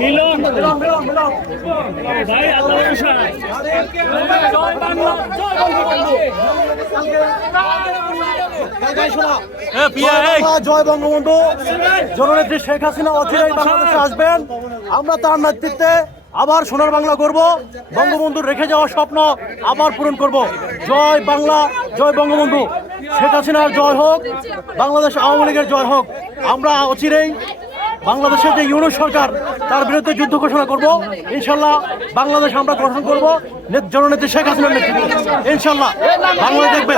মিলন ভাই আল্লাহ জয় বঙ্গবন্ধু। জননেত্রী শেখ হাসিনা অচিরেই বাংলাদেশে আসবেন। আমরা তার নেতৃত্বে আবার সোনার বাংলা করব, বঙ্গবন্ধুর রেখে যাওয়া স্বপ্ন আবার পূরণ করব। জয় বাংলা, জয় বঙ্গবন্ধু। শেখ হাসিনার জয় হোক, বাংলাদেশ আওয়ামী লীগের জয় হোক। আমরা অচিরেই বাংলাদেশের যে ইউনিট সরকার তার বিরুদ্ধে যুদ্ধ ঘোষণা করব। ইনশাল্লাহ বাংলাদেশ আমরা গঠন করব জননেত্রী শেখ হাসিনার নেতৃত্বে। ইনশাল্লাহ বাংলাদেশ দেখবে।